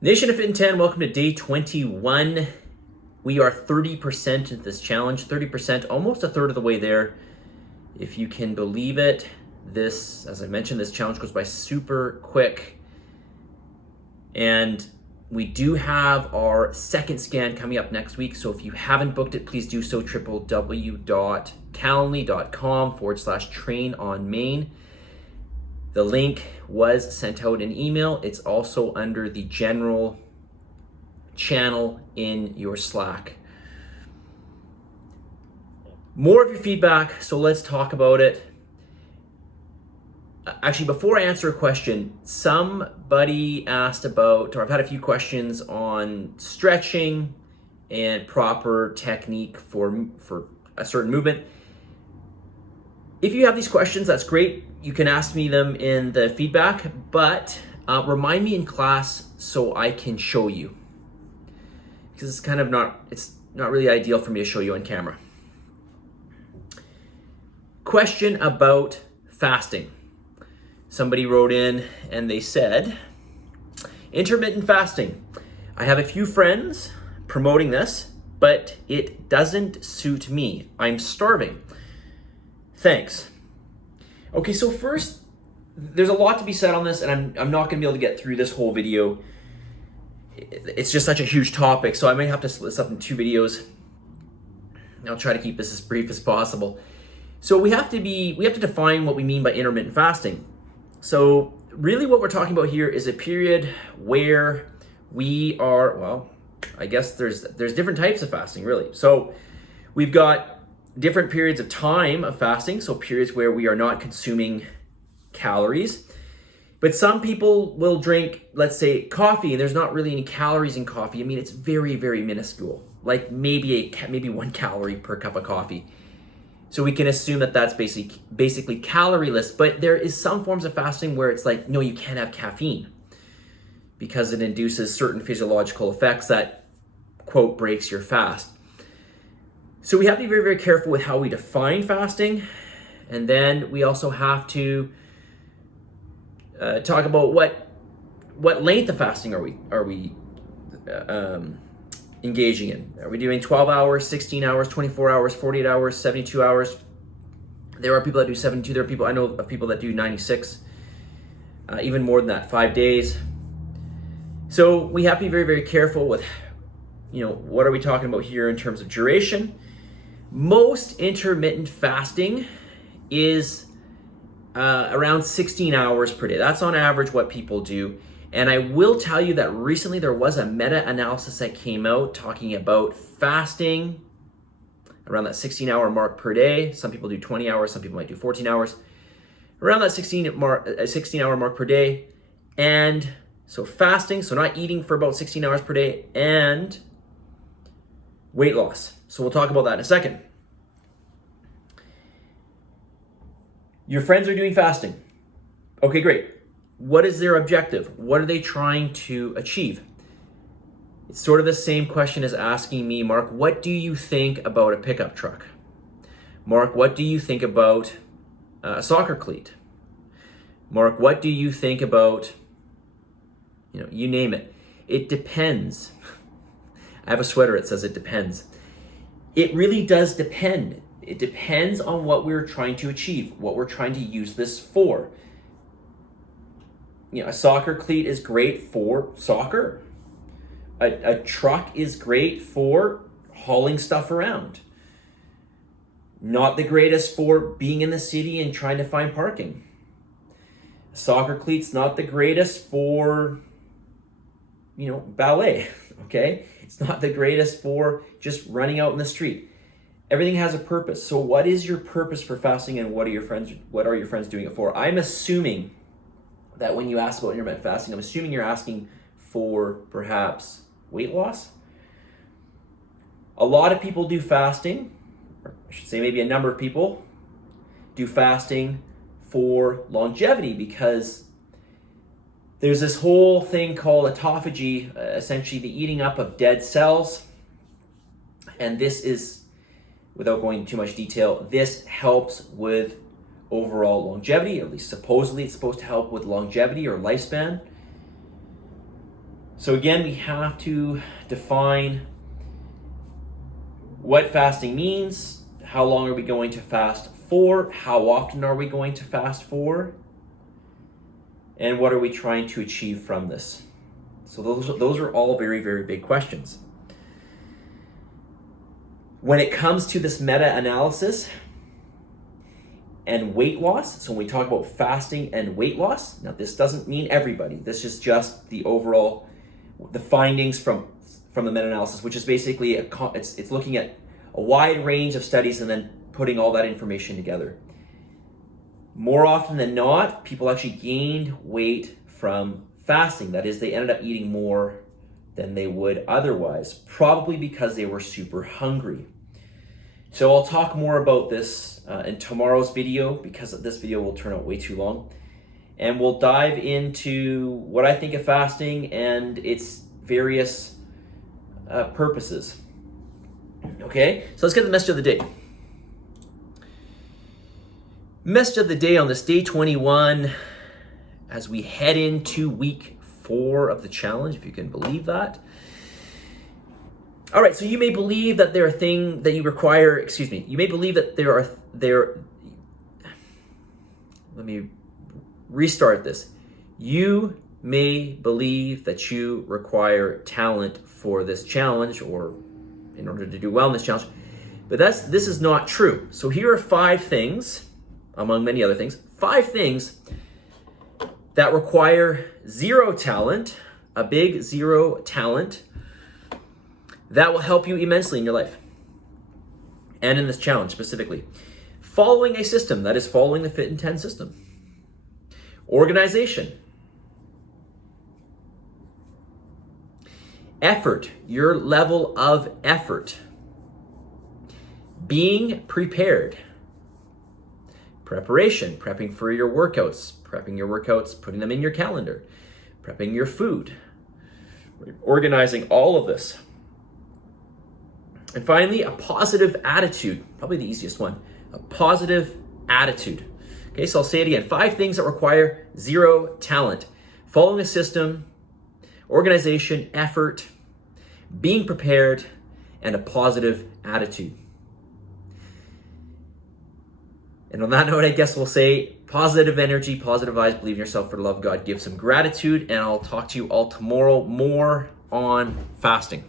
Nation of Fitin10, welcome to day 21. We are 30% into this challenge, 30%, almost a third of the way there. If you can believe it, this, as I mentioned, this challenge goes by super quick. And we do have our second scan coming up next week. So if you haven't booked it, please do so, www.calendly.com/train-on-main. The link was sent out in email. It's also under the general channel in your Slack. More of your feedback, so let's talk about it. Actually, before I answer a question, somebody asked about, or I've had a few questions on stretching and proper technique for a certain movement. If you have these questions, that's great. You can ask me them in the feedback, but remind me in class so I can show you. Because it's kind of it's not really ideal for me to show you on camera. Question about fasting. Somebody wrote in and they said, intermittent fasting. I have a few friends promoting this, but it doesn't suit me. I'm starving. Thanks. Okay, so first, there's a lot to be said on this, and I'm not going to be able to get through this whole video. It's just such a huge topic, so I might have to split this up in two videos. I'll try to keep this as brief as possible. So we have to define what we mean by intermittent fasting. So really what we're talking about here is a period where we are, well, I guess there's different types of fasting, really. So we've got different periods of time of fasting, so periods where we are not consuming calories. But some people will drink, let's say, coffee, and there's not really any calories in coffee. I mean, it's very, very minuscule, like maybe 1 calorie per cup of coffee. So we can assume that that's basically calorieless, but there is some forms of fasting where it's like, no, you can't have caffeine because it induces certain physiological effects that, quote, breaks your fast. So we have to be very, very careful with how we define fasting. And then we also have to talk about what length of fasting are we engaging in. Are we doing 12 hours, 16 hours, 24 hours, 48 hours, 72 hours? There are people that do 72. There are people, I know of people that do 96, even more than that, 5 days. So we have to be very, very careful with, what are we talking about here in terms of duration? Most intermittent fasting is around 16 hours per day. That's on average what people do. And I will tell you that recently there was a meta-analysis that came out talking about fasting around that 16-hour mark per day. Some people do 20 hours, some people might do 14 hours. Around that 16-hour mark per day. And so fasting, so not eating for about 16 hours per day, and weight loss. So we'll talk about that in a second. Your friends are doing fasting. Okay, great. What is their objective? What are they trying to achieve? It's sort of the same question as asking me, Mark, what do you think about a pickup truck? Mark, what do you think about a soccer cleat? Mark, what do you think about, you name it. It depends. I have a sweater that says it depends. It really does depend. It depends on what we're trying to achieve, what we're trying to use this for. A soccer cleat is great for soccer. A truck is great for hauling stuff around. Not the greatest for being in the city and trying to find parking. A soccer cleat's not the greatest for, ballet, okay? It's not the greatest for just running out in the street. Everything has a purpose. So what is your purpose for fasting, and what are your friends doing it for? I'm assuming that when you ask about intermittent fasting, I'm assuming you're asking for perhaps weight loss. A lot of people do fasting, or I should say maybe a number of people do fasting for longevity, because there's this whole thing called autophagy, essentially the eating up of dead cells. And this is, without going into too much detail, this helps with overall longevity, or at least supposedly it's supposed to help with longevity or lifespan. So again, we have to define what fasting means, how long are we going to fast for, how often are we going to fast for, and what are we trying to achieve from this? So those are all very, very big questions. When it comes to this meta-analysis and weight loss, so when we talk about fasting and weight loss, now this doesn't mean everybody. This is just the overall, the findings from the meta-analysis, which is basically, it's looking at a wide range of studies and then putting all that information together. More often than not, people actually gained weight from fasting. That is, they ended up eating more than they would otherwise, probably because they were super hungry. So I'll talk more about this in tomorrow's video, because this video will turn out way too long. And we'll dive into what I think of fasting and its various purposes. Okay, so let's get the message of the day. Message of the day on this day 21, as we head into week 4 of the challenge, if you can believe that. All right, so you may believe that there are things that you require, you may believe that let me restart this. You may believe that you require talent for this challenge, or in order to do well in this challenge, but this is not true. So here are 5 things, among many other things, 5 things that require 0 talent, a big 0 talent, that will help you immensely in your life and in this challenge specifically. Following a system, that is following the Fitin10 system. Organization. Effort, your level of effort. Being prepared. Preparation, prepping for your workouts, putting them in your calendar, prepping your food, organizing all of this. And finally, a positive attitude, probably the easiest one, a positive attitude. Okay, so I'll say it again, 5 things that require 0 talent. Following a system, organization, effort, being prepared, and a positive attitude. And on that note, I guess we'll say positive energy, positive vibes, believe in yourself, for the love of God, give some gratitude, and I'll talk to you all tomorrow more on fasting.